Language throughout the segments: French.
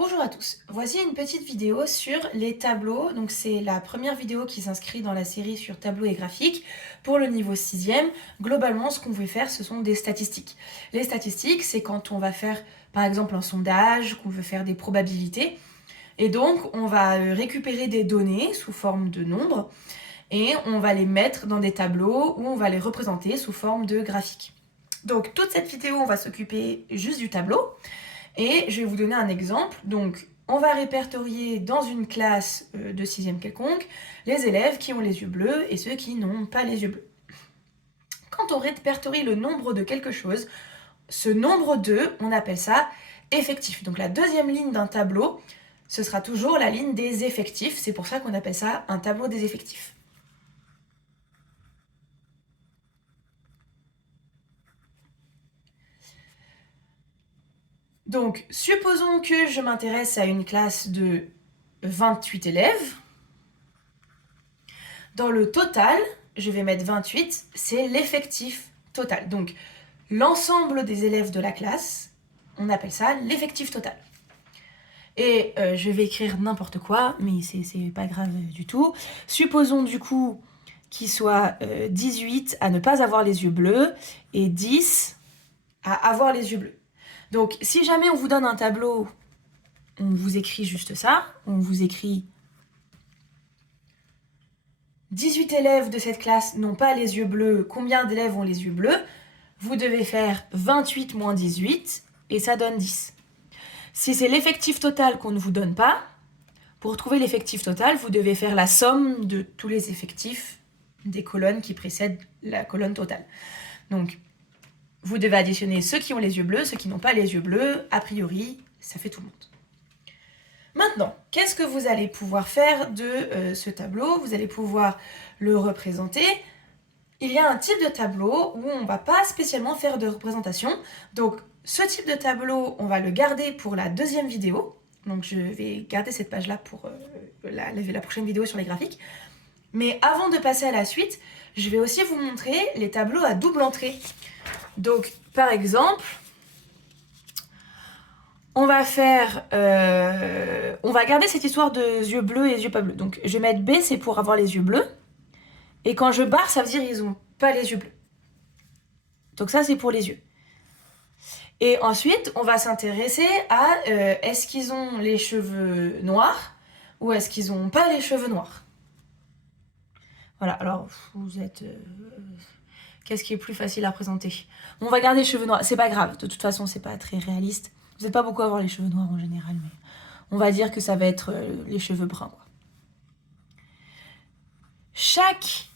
Bonjour à tous, voici une petite vidéo sur les tableaux. Donc c'est la première vidéo qui s'inscrit dans la série sur tableaux et graphiques pour le niveau 6e. Globalement, ce qu'on veut faire, ce sont des statistiques. Les statistiques, c'est quand on va faire par exemple un sondage, qu'on veut faire des probabilités. Et donc on va récupérer des données sous forme de nombres et on va les mettre dans des tableaux où on va les représenter sous forme de graphiques. Donc toute cette vidéo, on va s'occuper juste du tableau. Et je vais vous donner un exemple. Donc, on va répertorier dans une classe de 6e quelconque les élèves qui ont les yeux bleus et ceux qui n'ont pas les yeux bleus. Quand on répertorie le nombre de quelque chose, ce nombre 2, on appelle ça effectif. Donc la deuxième ligne d'un tableau, ce sera toujours la ligne des effectifs. C'est pour ça qu'on appelle ça un tableau des effectifs. Donc, supposons que je m'intéresse à une classe de 28 élèves. Dans le total, je vais mettre 28, c'est l'effectif total. Donc, l'ensemble des élèves de la classe, on appelle ça l'effectif total. Et je vais écrire n'importe quoi, mais c'est pas grave du tout. Supposons du coup qu'il soit 18 à ne pas avoir les yeux bleus et 10 à avoir les yeux bleus. Donc, si jamais on vous donne un tableau, on vous écrit juste ça, on vous écrit 18 élèves de cette classe n'ont pas les yeux bleus, combien d'élèves ont les yeux bleus? Vous devez faire 28 moins 18 et ça donne 10. Si c'est l'effectif total qu'on ne vous donne pas, pour trouver l'effectif total, vous devez faire la somme de tous les effectifs des colonnes qui précèdent la colonne totale. Donc, vous devez additionner ceux qui ont les yeux bleus, ceux qui n'ont pas les yeux bleus. A priori, ça fait tout le monde. Maintenant, qu'est-ce que vous allez pouvoir faire de ce tableau? Vous allez pouvoir le représenter. Il y a un type de tableau où on ne va pas spécialement faire de représentation. Donc, ce type de tableau, on va le garder pour la deuxième vidéo. Donc, je vais garder cette page-là pour la prochaine vidéo sur les graphiques. Mais avant de passer à la suite, je vais aussi vous montrer les tableaux à double entrée. Donc, par exemple, on va garder cette histoire de yeux bleus et yeux pas bleus. Donc, je vais mettre B, c'est pour avoir les yeux bleus. Et quand je barre, ça veut dire qu'ils n'ont pas les yeux bleus. Donc ça, c'est pour les yeux. Et ensuite, on va s'intéresser à est-ce qu'ils ont les cheveux noirs ou est-ce qu'ils n'ont pas les cheveux noirs. Voilà, alors vous êtes... qu'est-ce qui est plus facile à représenter? On va garder les cheveux noirs, c'est pas grave, de toute façon, c'est pas très réaliste. Vous n'êtes pas beaucoup à avoir les cheveux noirs en général, mais on va dire que ça va être les cheveux bruns, quoi. Chaque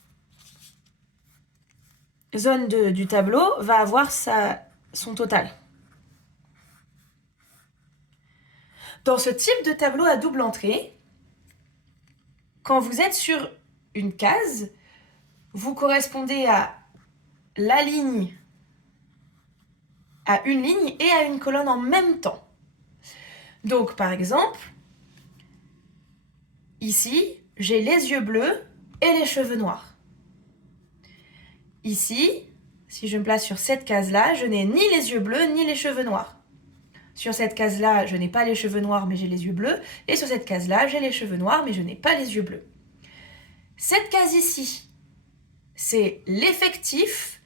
zone du tableau va avoir son total. Dans ce type de tableau à double entrée, quand vous êtes sur une case, vous correspondez à la ligne, à une ligne et à une colonne en même temps. Donc, par exemple, ici, j'ai les yeux bleus et les cheveux noirs. Ici, si je me place sur cette case-là, je n'ai ni les yeux bleus ni les cheveux noirs. Sur cette case-là, je n'ai pas les cheveux noirs, mais j'ai les yeux bleus. Et sur cette case-là, j'ai les cheveux noirs, mais je n'ai pas les yeux bleus. Cette case ici, c'est l'effectif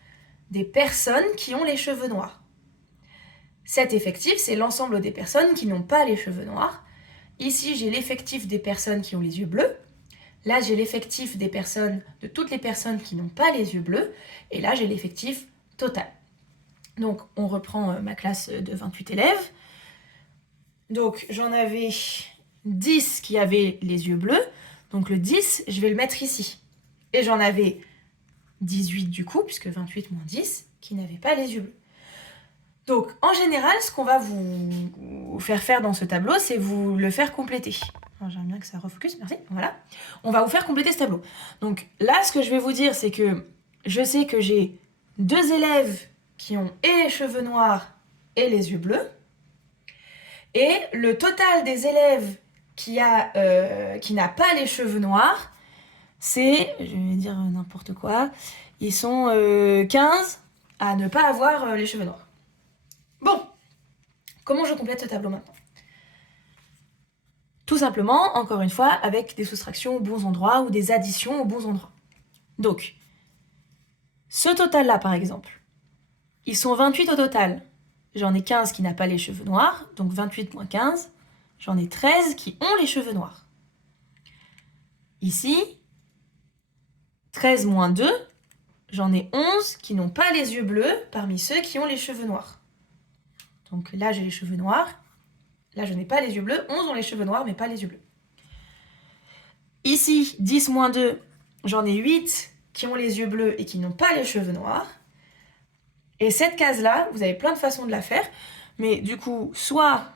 des personnes qui ont les cheveux noirs. Cet effectif, c'est l'ensemble des personnes qui n'ont pas les cheveux noirs. Ici, j'ai l'effectif des personnes qui ont les yeux bleus. Là, j'ai l'effectif de toutes les personnes qui n'ont pas les yeux bleus. Et là, j'ai l'effectif total. Donc, on reprend ma classe de 28 élèves. Donc, j'en avais 10 qui avaient les yeux bleus. Donc, le 10, je vais le mettre ici. Et j'en avais 18 du coup, puisque 28 moins 10, qui n'avaient pas les yeux bleus. Donc, en général, ce qu'on va vous faire faire dans ce tableau, c'est vous le faire compléter. J'aimerais bien que ça refocus, merci. Voilà. On va vous faire compléter ce tableau. Donc là, ce que je vais vous dire, c'est que je sais que j'ai 2 élèves qui ont et les cheveux noirs et les yeux bleus. Et le total des élèves qui n'a pas les cheveux noirs, c'est, je vais dire n'importe quoi, ils sont 15 à ne pas avoir les cheveux noirs. Bon, comment je complète ce tableau maintenant? tout simplement, encore une fois, avec des soustractions aux bons endroits ou des additions aux bons endroits. Donc, ce total-là, par exemple, ils sont 28 au total. J'en ai 15 qui n'ont pas les cheveux noirs, donc 28 moins 15. J'en ai 13 qui ont les cheveux noirs. Ici, 13 moins 2, j'en ai 11 qui n'ont pas les yeux bleus parmi ceux qui ont les cheveux noirs. Donc là, j'ai les cheveux noirs. Là, je n'ai pas les yeux bleus. 11 ont les cheveux noirs, mais pas les yeux bleus. Ici, 10 moins 2, j'en ai 8 qui ont les yeux bleus et qui n'ont pas les cheveux noirs. Et cette case-là, vous avez plein de façons de la faire. Mais du coup, soit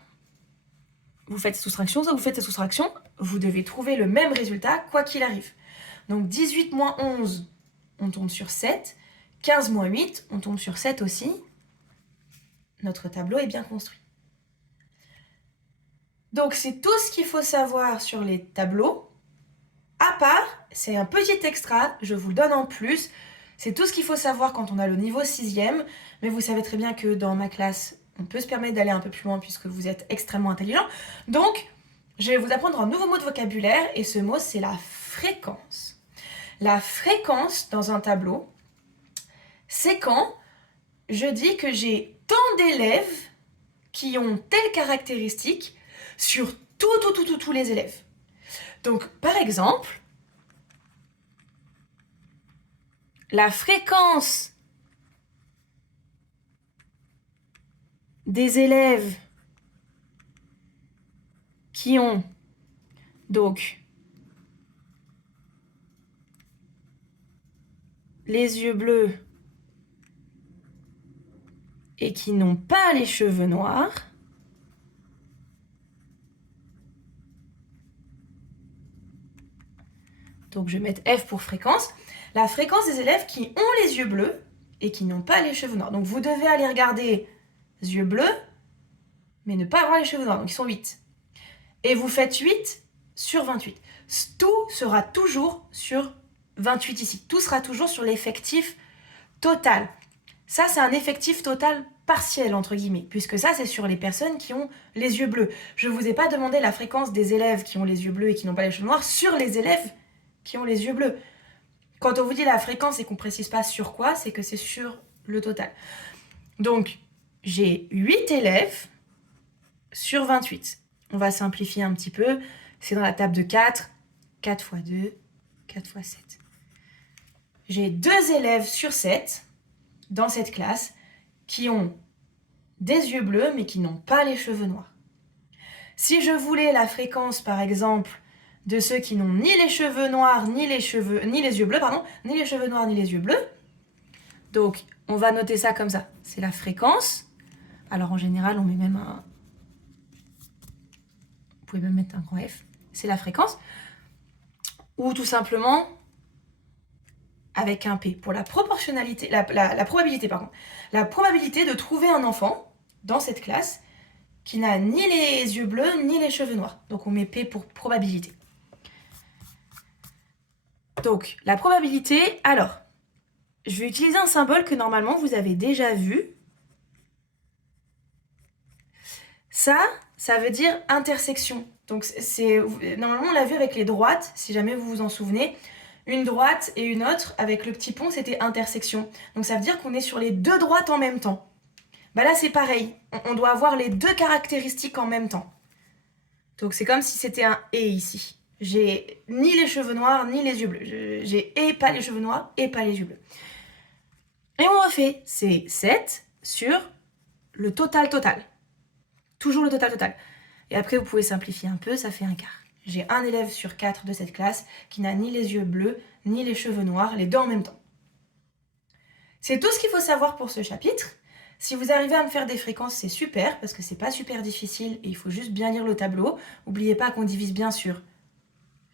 vous faites soustraction, soit vous faites soustraction. Vous devez trouver le même résultat, quoi qu'il arrive. Donc 18 moins 11, on tombe sur 7. 15 moins 8, on tombe sur 7 aussi. Notre tableau est bien construit. Donc c'est tout ce qu'il faut savoir sur les tableaux. À part, c'est un petit extra, je vous le donne en plus. C'est tout ce qu'il faut savoir quand on a le niveau 6e. Mais vous savez très bien que dans ma classe, on peut se permettre d'aller un peu plus loin puisque vous êtes extrêmement intelligent. Donc, je vais vous apprendre un nouveau mot de vocabulaire et ce mot, c'est la fréquence. La fréquence dans un tableau, c'est quand je dis que j'ai tant d'élèves qui ont telle caractéristique sur tous les élèves. Donc, par exemple, la fréquence des élèves qui ont donc les yeux bleus et qui n'ont pas les cheveux noirs, donc je vais mettre F pour fréquence, la fréquence des élèves qui ont les yeux bleus et qui n'ont pas les cheveux noirs. Donc vous devez aller regarder yeux bleus, mais ne pas avoir les cheveux noirs, donc ils sont 8. Et vous faites 8 sur 28. Tout sera toujours sur 28 ici. Tout sera toujours sur l'effectif total. Ça, c'est un effectif total partiel, entre guillemets, puisque ça, c'est sur les personnes qui ont les yeux bleus. Je ne vous ai pas demandé la fréquence des élèves qui ont les yeux bleus et qui n'ont pas les cheveux noirs sur les élèves qui ont les yeux bleus. Quand on vous dit la fréquence et qu'on ne précise pas sur quoi, c'est que c'est sur le total. Donc, j'ai 8 élèves sur 28. On va simplifier un petit peu. C'est dans la table de 4. 4 fois 2, 4 fois 7. J'ai 2 élèves sur 7 dans cette classe qui ont des yeux bleus mais qui n'ont pas les cheveux noirs. Si je voulais la fréquence, par exemple, de ceux qui n'ont ni les cheveux noirs, ni les yeux bleus, ni les cheveux noirs, ni les yeux bleus, donc on va noter ça comme ça. C'est la fréquence. Alors en général, on met même un... Vous pouvez même mettre un grand F. C'est la fréquence. Ou tout simplement avec un P pour la proportionnalité, la probabilité, pardon. La probabilité de trouver un enfant dans cette classe qui n'a ni les yeux bleus ni les cheveux noirs. Donc on met P pour probabilité. Donc la probabilité, alors, je vais utiliser un symbole que normalement vous avez déjà vu. Ça veut dire intersection. Donc normalement on l'a vu avec les droites, si jamais vous vous en souvenez. Une droite et une autre, avec le petit pont, c'était intersection. Donc ça veut dire qu'on est sur les deux droites en même temps. Bah là c'est pareil, on doit avoir les deux caractéristiques en même temps. Donc c'est comme si c'était un « et » ici. J'ai ni les cheveux noirs, ni les yeux bleus. J'ai et pas les cheveux noirs, et pas les yeux bleus. Et on refait, c'est 7 sur le total. Toujours le total. Et après, vous pouvez simplifier un peu, ça fait un quart. J'ai un élève sur 4 de cette classe qui n'a ni les yeux bleus, ni les cheveux noirs, les deux en même temps. C'est tout ce qu'il faut savoir pour ce chapitre. Si vous arrivez à me faire des fréquences, c'est super, parce que c'est pas super difficile et il faut juste bien lire le tableau. N'oubliez pas qu'on divise bien sur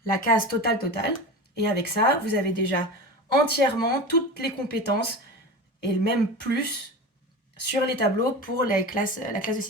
la case total. Et avec ça, vous avez déjà entièrement toutes les compétences et même plus sur les tableaux pour la classe de 6e.